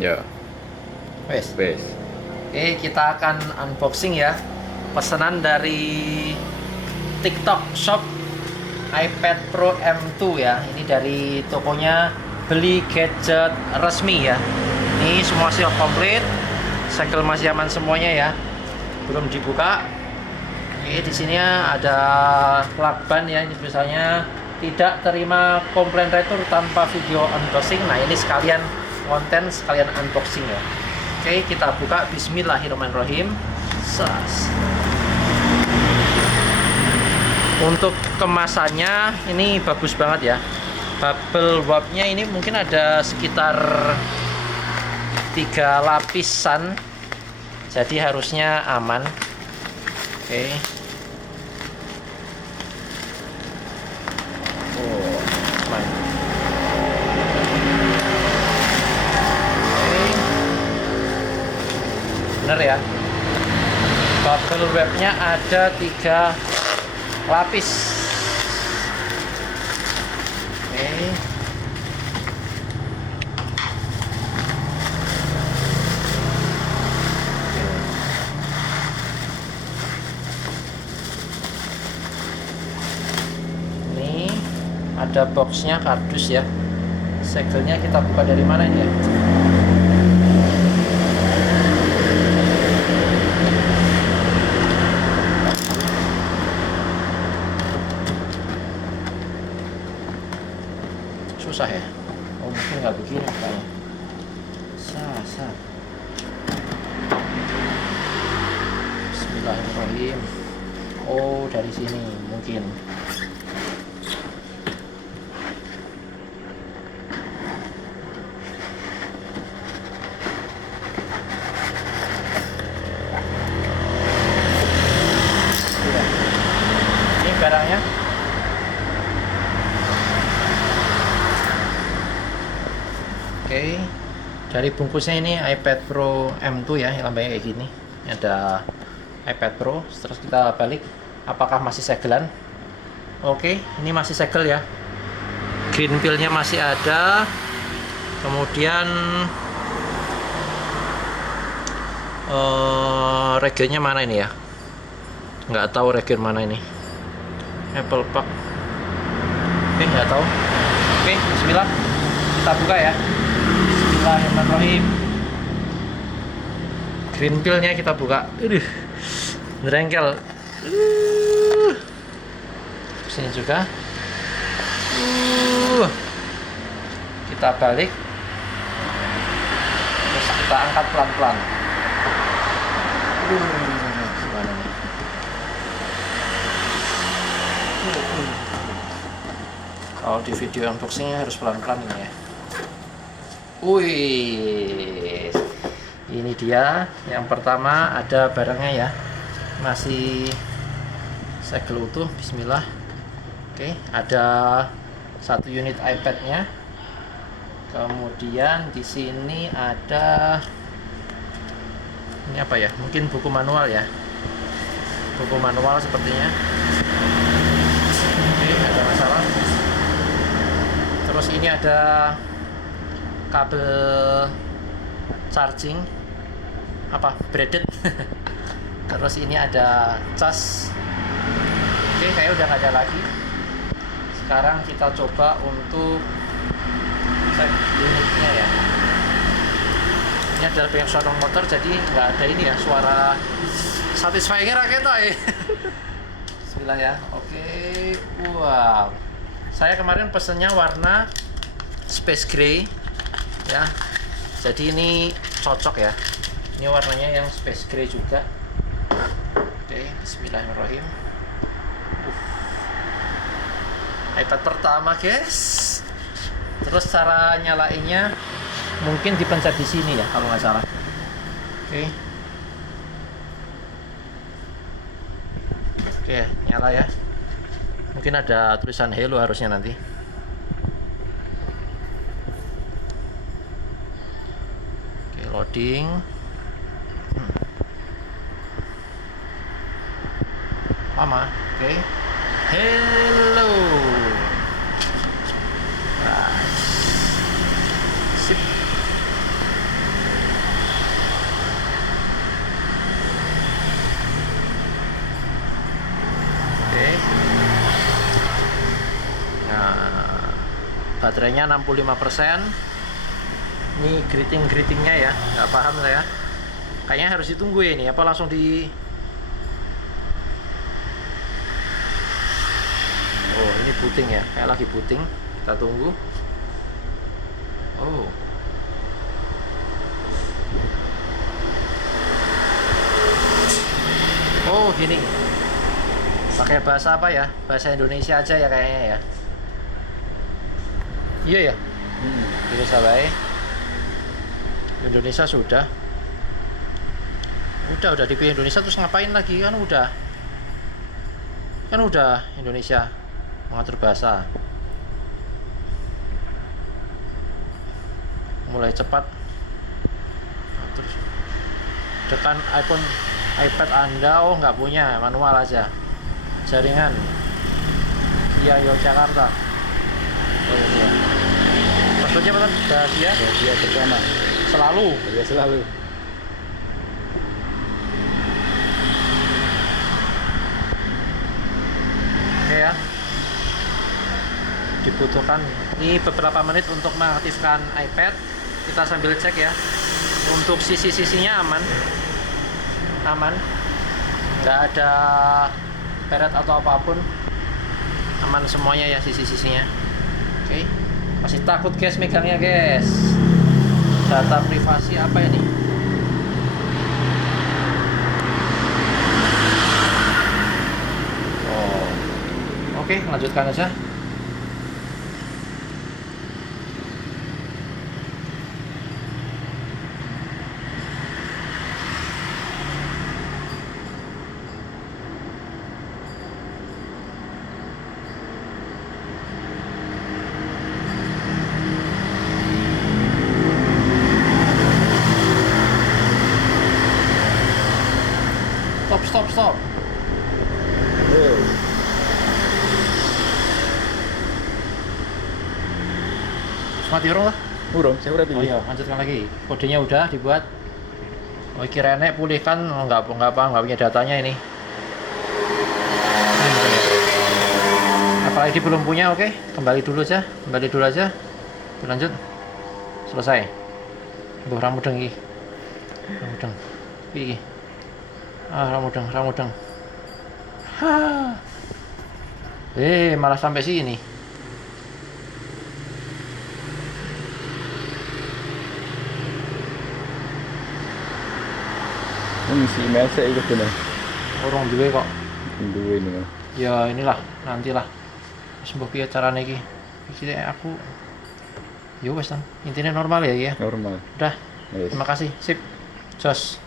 Ya, Wes. wes. Oke, kita akan unboxing ya. Pesanan dari TikTok Shop iPad Pro M2 ya. Ini dari tokonya Beli Gadget resmi ya. Ini semua siap komplit. Segel masih aman semuanya ya. Belum dibuka. Oke, di sini ada lakban ya. Ini misalnya tidak terima komplain retur tanpa video unboxing. Nah, ini sekalian konten sekalian unboxing ya. Oke, kita buka. Bismillahirrahmanirrahim. Untuk kemasannya ini bagus banget ya. Bubble wrapnya ini mungkin ada sekitar 3 lapisan, jadi harusnya aman. Oke. Oh, aman. Bener ya, bubble wrapnya ada 3 lapis. Oke. Ini ada boxnya, kardus ya. Segelnya kita buka dari mana ini ya? Susah ya? Oh, mungkin nggak begini kayaknya. Sah. Bismillahirrahmanirrahim. Oh, dari sini mungkin. Ini barangnya. Oke, dari bungkusnya ini iPad Pro M2 ya, yang lambangnya kayak gini. Ini ada iPad Pro. Terus kita balik, apakah masih segelan? Oke, ini masih segel ya. Green pillnya masih ada. Kemudian regennya mana ini ya? Nggak tahu regen mana ini. Apple Pack. Oke, nggak tahu. Oke, Bismillah. Kita buka ya. Bismillahirrahmanirrahim. Green pillnya kita buka. Nerengkel. Sini juga. Kita balik. Terus kita angkat pelan-pelan. Gimana nih? Kalau di video unboxingnya harus pelan-pelan ini ya. Wih, ini dia yang pertama, ada barangnya ya, masih segel utuh. Bismillah. Oke, ada 1 unit iPad-nya. Kemudian di sini ada ini apa ya? Mungkin buku manual ya, buku manual sepertinya. Oke, nggak ada masalah. Terus ini ada kabel charging apa braided. Terus ini ada cas. Oke, kayak udah nggak ada lagi. Sekarang kita coba untuk cek unitnya ya. Ini adalah pengeksonong motor, jadi nggak ada ini ya, suara satisfying rakyat. Bismillah ya. Oke. Wow, saya kemarin pesennya warna space gray ya, jadi ini cocok ya. Ini warnanya yang space gray juga. Oke, Bismillahirrahmanirrahim. iPad pertama guys. Terus cara nyalainnya mungkin dipencet di sini ya kalau nggak salah. Oke, nyala ya. Mungkin ada tulisan hello harusnya nanti. Loading. Lama. Oke. Hello. Nah. Sip. baterainya 65%. Ini greetingnya ya, nggak paham saya. Kayaknya harus ditunggu ya ini, apa langsung di... Oh, ini booting ya, kayak lagi booting. Kita tunggu. Oh. Oh, gini. Pakai bahasa apa ya? Bahasa Indonesia aja ya kayaknya ya. Iya ya. Indonesia baik. Indonesia sudah. Udah dipilih Indonesia terus ngapain lagi kan udah. Kan udah Indonesia mengatur bahasa. Mulai cepat. Terus tekan iPad Anda, oh nggak punya, manual aja. Jaringan via Yogyakarta. Oh ini ya. Maksudnya apa? Bahagia bersama. selalu. Ya selalu. Oke ya. Dibutuhkan ini beberapa menit untuk mengaktifkan iPad. Kita sambil cek ya. Untuk sisi-sisinya aman. Nggak ada peret atau apapun, aman semuanya ya sisi-sisinya. Oke. Masih takut guys megangnya guys, data privasi apa ini? Oh, oke, lanjutkan aja. Stop. Mati urung lah. Urung, saya udah Oh pilih. iya, lanjutkan lagi. Kodenya udah dibuat. Oh kira nek pulihkan, nggak punya datanya ini. Apalagi belum punya, oke. Kembali dulu aja. Lanjut. Selesai. Buh ramudeng iki. Ramudeng. Iki. Ramudeng. Malah sampai sini. Ini si email saya ikut benar. Orang duwe kok. Dua ini. Ya inilah, nantilah. Sembuh piye carane iki. Iki aku ya wes intinya normal ya. Normal. Udah. Yes. Terima kasih. Sip. Jos.